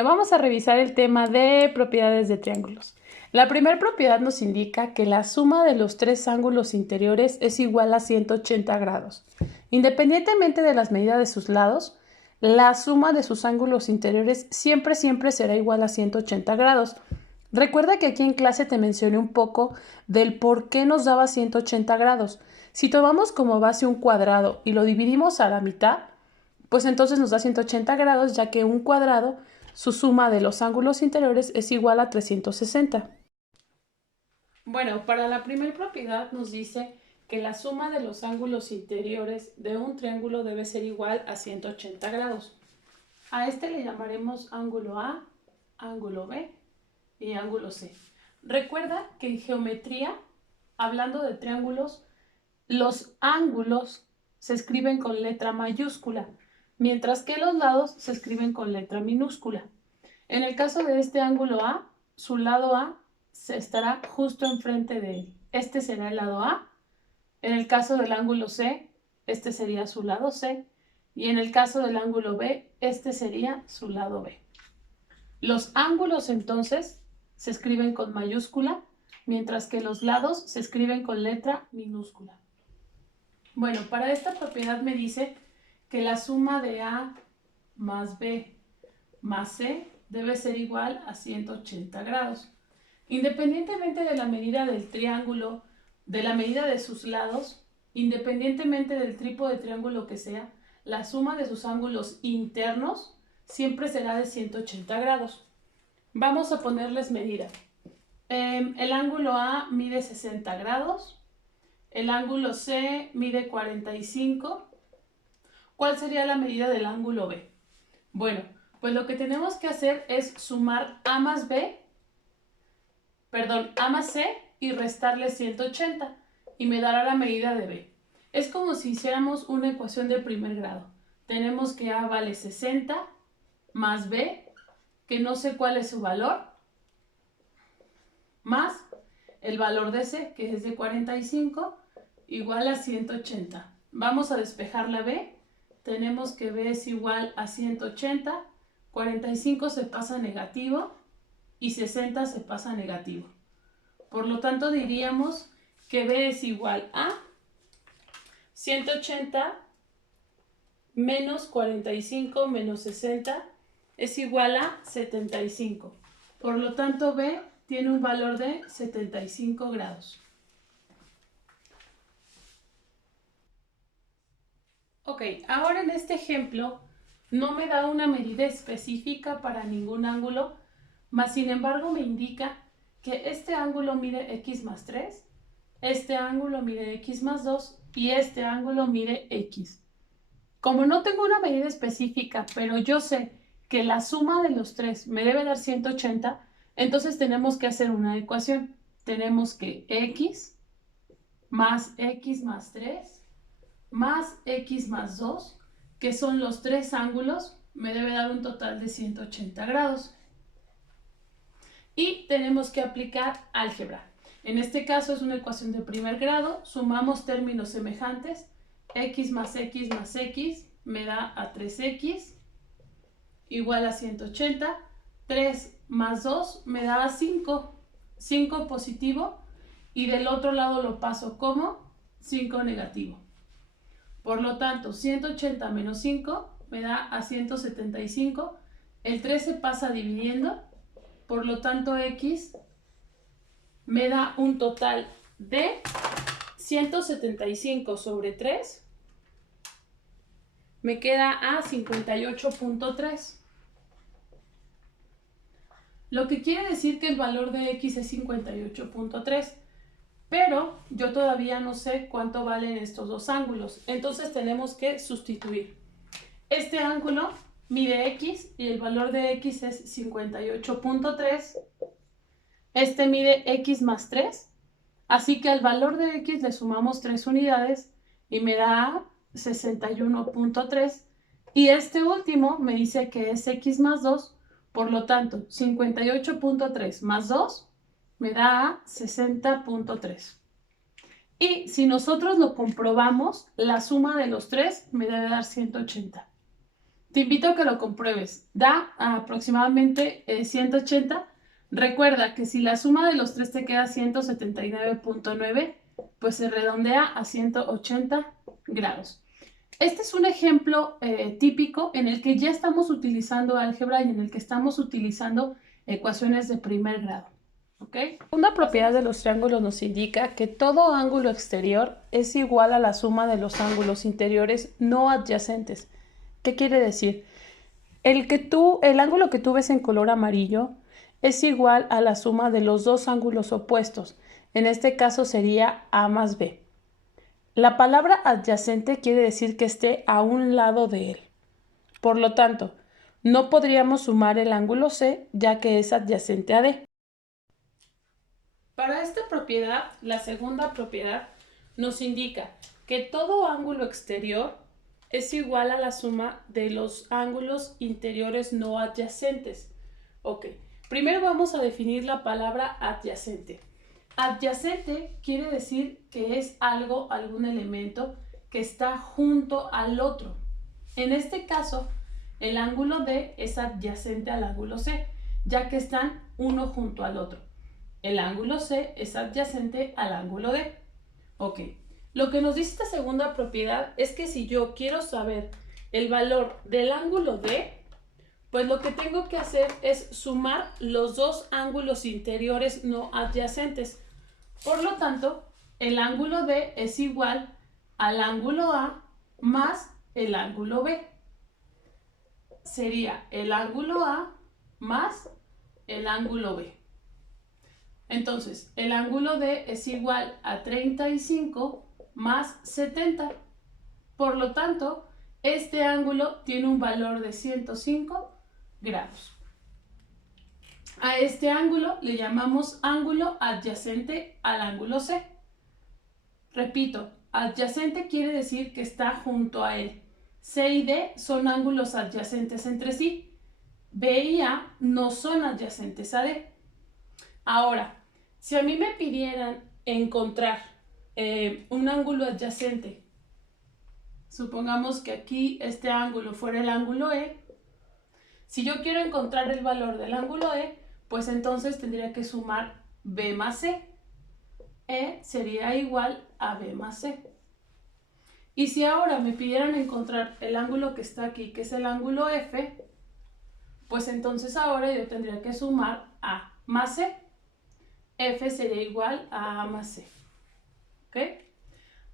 Bueno, vamos a revisar el tema de propiedades de triángulos. La primera propiedad nos indica que la suma de los tres ángulos interiores es igual a 180 grados. Independientemente de las medidas de sus lados, la suma de sus ángulos interiores siempre será igual a 180 grados. Recuerda que aquí en clase te mencioné un poco del por qué nos daba 180 grados. Si tomamos como base un cuadrado y lo dividimos a la mitad, pues entonces nos da 180 grados, ya que un cuadrado, su suma de los ángulos interiores es igual a 360. Bueno, para la primera propiedad nos dice que la suma de los ángulos interiores de un triángulo debe ser igual a 180 grados. A este le llamaremos ángulo A, ángulo B y ángulo C. Recuerda que en geometría, hablando de triángulos, los ángulos se escriben con letra mayúscula, mientras que los lados se escriben con letra minúscula. En el caso de este ángulo A, su lado A estará justo enfrente de él. Este será el lado A. En el caso del ángulo C, este sería su lado C. Y en el caso del ángulo B, este sería su lado B. Los ángulos entonces se escriben con mayúscula, mientras que los lados se escriben con letra minúscula. Bueno, para esta propiedad me dice que la suma de A más B más C debe ser igual a 180 grados. Independientemente de la medida del triángulo, de la medida de sus lados, independientemente del tipo de triángulo que sea, la suma de sus ángulos internos siempre será de 180 grados. Vamos a ponerles medida. El ángulo A mide 60 grados, el ángulo C mide 45. ¿Cuál sería la medida del ángulo B? Bueno, pues lo que tenemos que hacer es sumar A más C y restarle 180 y me dará la medida de B. Es como si hiciéramos una ecuación de primer grado. Tenemos que A vale 60 más B, que no sé cuál es su valor, más el valor de C, que es de 45, igual a 180. Vamos a despejar la B. Tenemos que B es igual a 180, 45 se pasa a negativo y 60 se pasa a negativo. Por lo tanto, diríamos que B es igual a 180 menos 45 menos 60 es igual a 75. Por lo tanto, B tiene un valor de 75 grados. Ok, ahora en este ejemplo no me da una medida específica para ningún ángulo, mas sin embargo me indica que este ángulo mide x más 3, este ángulo mide x más 2 y este ángulo mide x. Como no tengo una medida específica, pero yo sé que la suma de los tres me debe dar 180, entonces tenemos que hacer una ecuación. Tenemos que x más 3 más x más 2, que son los tres ángulos, me debe dar un total de 180 grados. Y tenemos que aplicar álgebra. En este caso es una ecuación de primer grado, sumamos términos semejantes, x más x me da a 3x igual a 180, 3 más 2 me da a 5, 5 positivo y del otro lado lo paso como 5 negativo. Por lo tanto, 180 menos 5 me da a 175, el 3 se pasa dividiendo, por lo tanto x me da un total de 175 sobre 3, me queda a 58.3. Lo que quiere decir que el valor de x es 58.3, pero yo todavía no sé cuánto valen estos dos ángulos, entonces tenemos que sustituir. Este ángulo mide x y el valor de x es 58.3. Este mide x más 3, así que al valor de x le sumamos 3 unidades y me da 61.3. Y este último me dice que es x más 2, por lo tanto 58.3 más 2 me da 60.3. Y si nosotros lo comprobamos, la suma de los tres me debe dar 180. Te invito a que lo compruebes. Da aproximadamente 180. Recuerda que si la suma de los tres te queda 179.9, pues se redondea a 180 grados. Este es un ejemplo típico en el que ya estamos utilizando álgebra y en el que estamos utilizando ecuaciones de primer grado. ¿Ok? Una propiedad de los triángulos nos indica que todo ángulo exterior es igual a la suma de los ángulos interiores no adyacentes. ¿Qué quiere decir? El ángulo que tú ves en color amarillo es igual a la suma de los dos ángulos opuestos. En este caso sería A más B. La palabra adyacente quiere decir que esté a un lado de él. Por lo tanto, no podríamos sumar el ángulo C ya que es adyacente a D. Para esta propiedad, la segunda propiedad nos indica que todo ángulo exterior es igual a la suma de los ángulos interiores no adyacentes. Ok, primero vamos a definir la palabra adyacente. Adyacente quiere decir que es algo, algún elemento que está junto al otro. En este caso, el ángulo D es adyacente al ángulo C, ya que están uno junto al otro. El ángulo C es adyacente al ángulo D. Ok, lo que nos dice esta segunda propiedad es que si yo quiero saber el valor del ángulo D, pues lo que tengo que hacer es sumar los dos ángulos interiores no adyacentes. Por lo tanto, el ángulo D es igual al ángulo A más el ángulo B. Sería el ángulo A más el ángulo B. Entonces, el ángulo D es igual a 35 más 70. Por lo tanto, este ángulo tiene un valor de 105 grados. A este ángulo le llamamos ángulo adyacente al ángulo C. Repito, adyacente quiere decir que está junto a él. C y D son ángulos adyacentes entre sí. B y A no son adyacentes a D. Ahora, si a mí me pidieran encontrar un ángulo adyacente, supongamos que aquí este ángulo fuera el ángulo E, si yo quiero encontrar el valor del ángulo E, pues entonces tendría que sumar B más C. E sería igual a B más C. Y si ahora me pidieran encontrar el ángulo que está aquí, que es el ángulo F, pues entonces ahora yo tendría que sumar A más C. F sería igual a A más C. ¿Ok?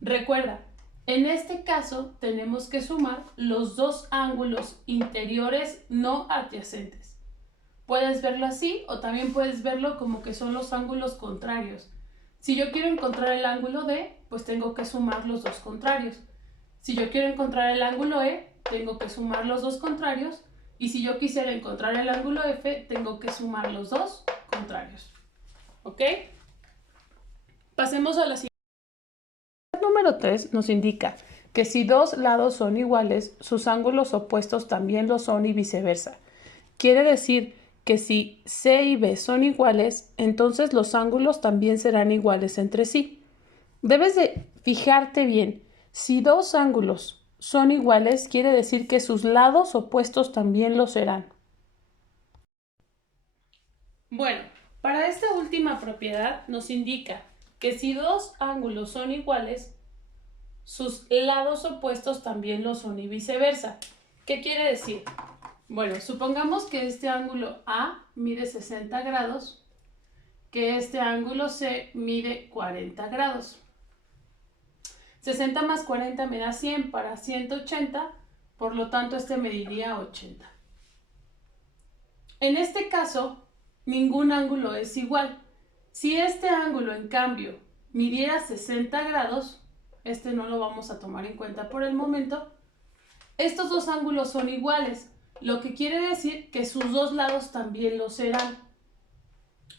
Recuerda, en este caso tenemos que sumar los dos ángulos interiores no adyacentes. Puedes verlo así o también puedes verlo como que son los ángulos contrarios. Si yo quiero encontrar el ángulo D, pues tengo que sumar los dos contrarios. Si yo quiero encontrar el ángulo E, tengo que sumar los dos contrarios. Y si yo quisiera encontrar el ángulo F, tengo que sumar los dos contrarios. ¿Ok? Pasemos a la siguiente. El número 3 nos indica que si dos lados son iguales, sus ángulos opuestos también lo son y viceversa. Quiere decir que si C y B son iguales, entonces los ángulos también serán iguales entre sí. Debes de fijarte bien. Si dos ángulos son iguales, quiere decir que sus lados opuestos también lo serán. Bueno, para esta última propiedad nos indica que si dos ángulos son iguales, sus lados opuestos también lo son y viceversa. ¿Qué quiere decir? Bueno, supongamos que este ángulo A mide 60 grados, que este ángulo C mide 40 grados. 60 más 40 me da 100 para 180, por lo tanto este mediría 80. En este caso, ningún ángulo es igual. Si este ángulo, en cambio, midiera 60 grados, este no lo vamos a tomar en cuenta por el momento, estos dos ángulos son iguales, lo que quiere decir que sus dos lados también lo serán.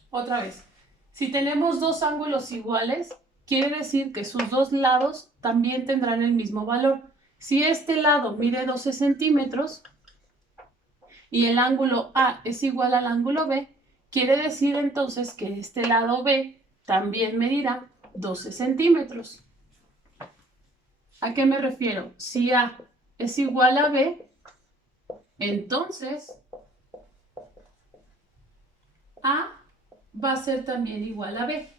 Otra vez, si tenemos dos ángulos iguales, quiere decir que sus dos lados también tendrán el mismo valor. Si este lado mide 12 centímetros y el ángulo A es igual al ángulo B, quiere decir entonces que este lado B también medirá 12 centímetros. ¿A qué me refiero? Si A es igual a B, Entonces, A va a ser también igual a B.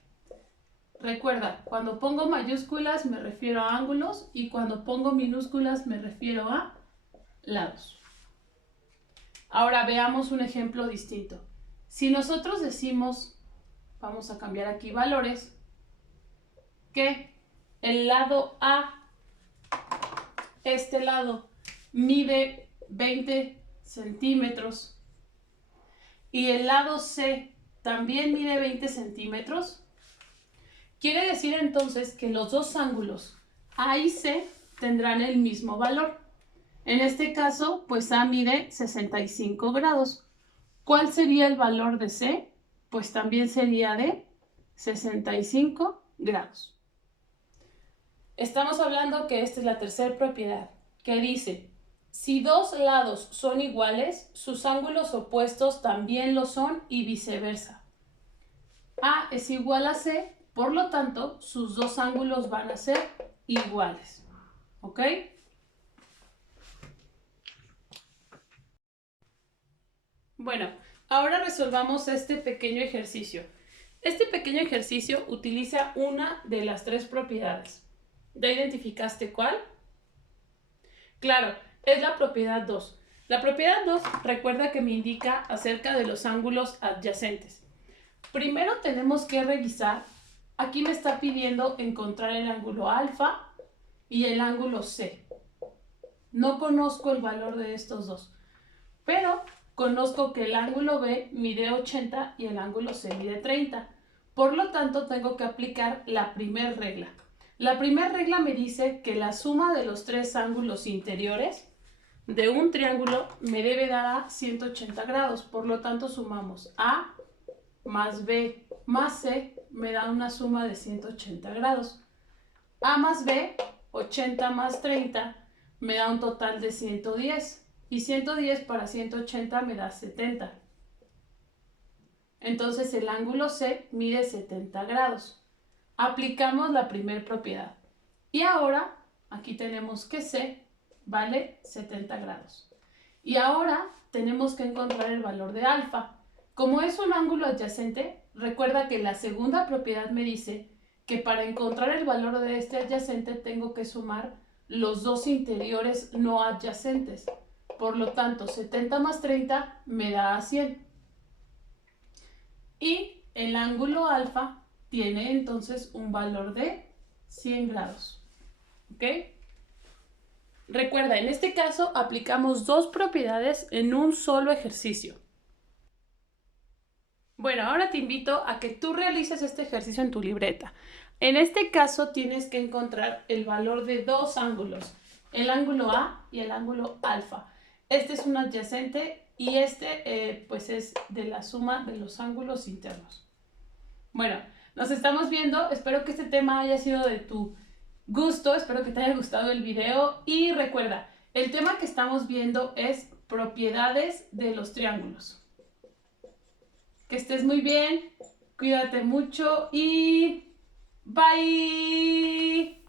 Recuerda, cuando pongo mayúsculas me refiero a ángulos y cuando pongo minúsculas me refiero a lados. Ahora veamos un ejemplo distinto. Si nosotros decimos, vamos a cambiar aquí valores, que el lado A, este lado, mide 20 centímetros y el lado C también mide 20 centímetros, quiere decir entonces que los dos ángulos A y C tendrán el mismo valor. En este caso, pues A mide 65 grados. ¿Cuál sería el valor de C? Pues también sería de 65 grados. Estamos hablando que esta es la tercera propiedad, que dice, si dos lados son iguales, sus ángulos opuestos también lo son y viceversa. A es igual a C, por lo tanto, sus dos ángulos van a ser iguales. ¿Ok? Bueno, ahora resolvamos este pequeño ejercicio. Este pequeño ejercicio utiliza una de las tres propiedades. ¿Ya identificaste cuál? Claro, es la propiedad 2. La propiedad 2 recuerda que me indica acerca de los ángulos adyacentes. Primero tenemos que revisar, aquí me está pidiendo encontrar el ángulo alfa y el ángulo C. No conozco el valor de estos dos, pero conozco que el ángulo B mide 80 y el ángulo C mide 30. Por lo tanto, tengo que aplicar la primera regla. La primera regla me dice que la suma de los tres ángulos interiores de un triángulo me debe dar a 180 grados. Por lo tanto, sumamos A más B más C me da una suma de 180 grados. A más B, 80 más 30, me da un total de 110. Y 110 para 180 me da 70. Entonces el ángulo C mide 70 grados. Aplicamos la primera propiedad. Y ahora, aquí tenemos que C vale 70 grados. Y ahora tenemos que encontrar el valor de alfa. Como es un ángulo adyacente, recuerda que la segunda propiedad me dice que para encontrar el valor de este adyacente tengo que sumar los dos interiores no adyacentes. Por lo tanto, 70 más 30 me da 100. Y el ángulo alfa tiene entonces un valor de 100 grados. ¿Ok? Recuerda, en este caso aplicamos dos propiedades en un solo ejercicio. Bueno, ahora te invito a que tú realices este ejercicio en tu libreta. En este caso tienes que encontrar el valor de dos ángulos, el ángulo A y el ángulo alfa. Este es un adyacente y este pues es de la suma de los ángulos internos. Bueno, nos estamos viendo. Espero que este tema haya sido de tu gusto, espero que te haya gustado el video y recuerda, el tema que estamos viendo es propiedades de los triángulos. Que estés muy bien, cuídate mucho y bye.